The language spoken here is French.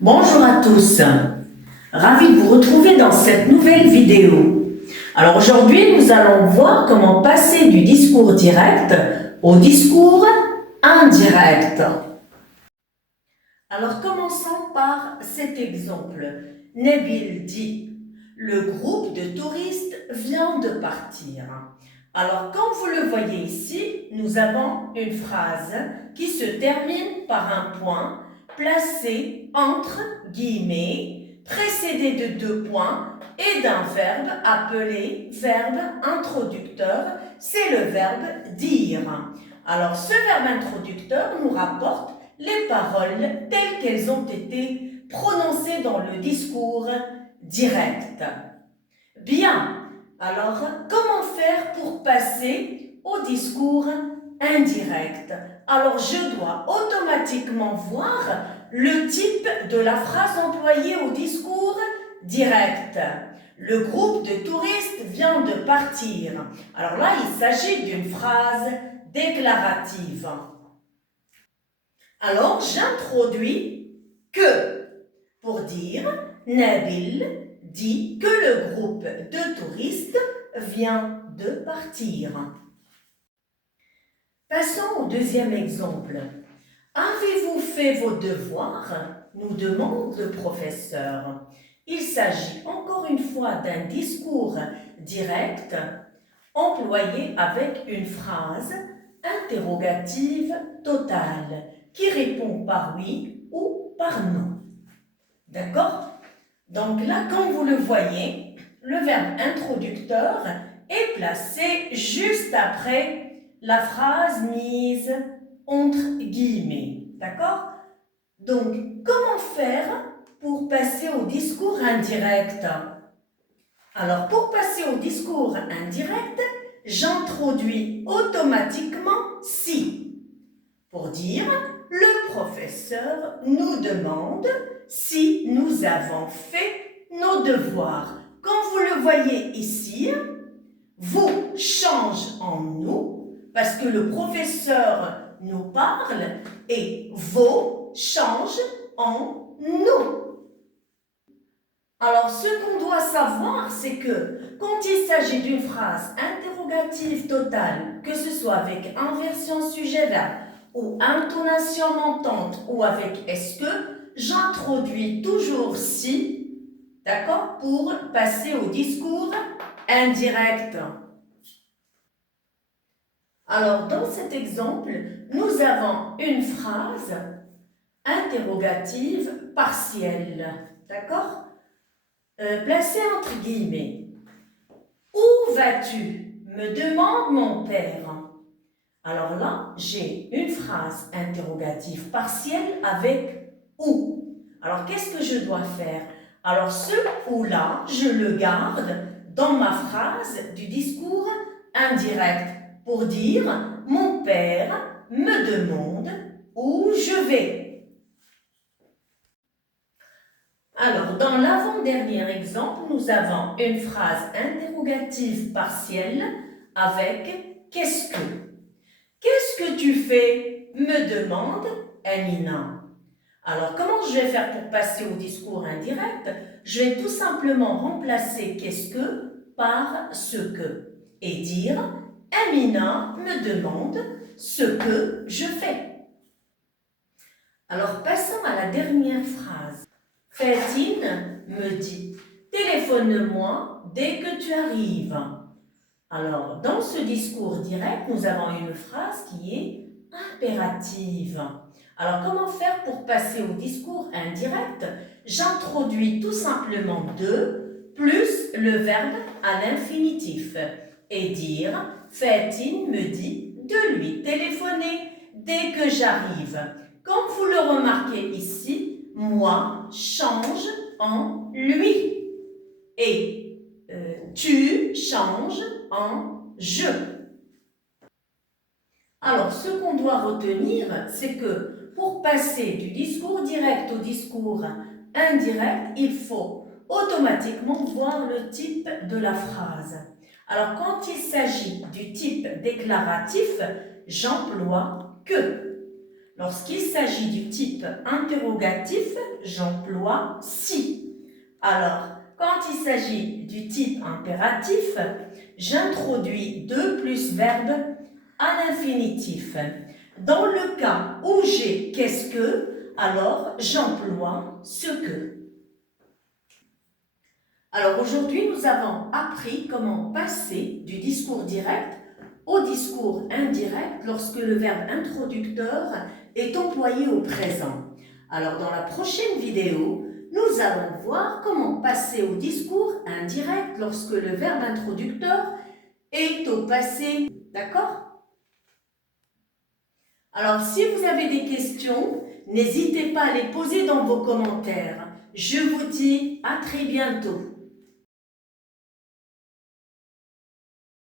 Bonjour à tous, ravi de vous retrouver dans cette nouvelle vidéo. Alors aujourd'hui, nous allons voir comment passer du discours direct au discours indirect. Alors commençons par cet exemple. Nabil dit « Le groupe de touristes vient de partir ». Alors comme vous le voyez ici, nous avons une phrase qui se termine par un point placé entre guillemets, précédé de deux points et d'un verbe appelé verbe introducteur, c'est le verbe dire. Alors ce verbe introducteur nous rapporte les paroles telles qu'elles ont été prononcées dans le discours direct. Bien, alors comment faire pour passer au discours indirect? Alors je dois automatiquement voir le type de la phrase employée au discours direct. Le groupe de touristes vient de partir. Alors là, il s'agit d'une phrase déclarative. Alors j'introduis que pour dire Nabil dit que le groupe de touristes vient de partir. Passons au deuxième exemple. Avez-vous fait vos devoirs? Nous demande le professeur. Il s'agit encore une fois d'un discours direct employé avec une phrase interrogative totale qui répond par oui ou par non. D'accord? Donc là, comme vous le voyez, le verbe introducteur est placé juste après la phrase mise entre guillemets. D'accord? Donc, comment faire pour passer au discours indirect? Alors, pour passer au discours indirect, j'introduis automatiquement si. Pour dire, le professeur nous demande si nous avons fait nos devoirs. Comme vous le voyez ici, vous change en nous, parce que le professeur nous parle, et vos change en nous. Alors, ce qu'on doit savoir, c'est que quand il s'agit d'une phrase interrogative totale, que ce soit avec inversion sujet-verbe, ou intonation montante, ou avec est-ce que, j'introduis toujours si, d'accord, pour passer au discours indirect. Alors, dans cet exemple, nous avons une phrase interrogative partielle, d'accord, placée entre guillemets. Où vas-tu? Me demande mon père. Alors là, j'ai une phrase interrogative partielle avec où. Alors, qu'est-ce que je dois faire? Alors, ce où-là, je le garde dans ma phrase du discours indirect pour dire « Mon père me demande où je vais ». Alors, dans l'avant-dernier exemple, nous avons une phrase interrogative partielle avec « Qu'est-ce que ?» Qu'est-ce que tu fais? Me demande Amina. Alors, comment je vais faire pour passer au discours indirect? Je vais tout simplement remplacer qu'est-ce que par ce que et dire Amina me demande ce que je fais. Alors, passons à la dernière phrase. Fatine me dit téléphone-moi dès que tu arrives. Alors, dans ce discours direct, nous avons une phrase qui est impérative. Alors, comment faire pour passer au discours indirect? J'introduis tout simplement de plus le verbe à l'infinitif et dire Fatine me dit de lui téléphoner dès que j'arrive. Comme vous le remarquez ici, moi change en lui et tu changes en je. Alors, ce qu'on doit retenir, c'est que pour passer du discours direct au discours indirect, il faut automatiquement voir le type de la phrase. Alors, quand il s'agit du type déclaratif, j'emploie que. Lorsqu'il s'agit du type interrogatif, j'emploie si. Alors, quand il s'agit du type impératif, j'introduis de plus verbe à l'infinitif. Dans le cas où j'ai qu'est-ce que, alors j'emploie ce que. Alors aujourd'hui, nous avons appris comment passer du discours direct au discours indirect lorsque le verbe introducteur est employé au présent. Alors dans la prochaine vidéo, nous allons voir comment passer au discours indirect lorsque le verbe introducteur est au passé. D'accord? Alors si vous avez des questions, n'hésitez pas à les poser dans vos commentaires. Je vous dis à très bientôt.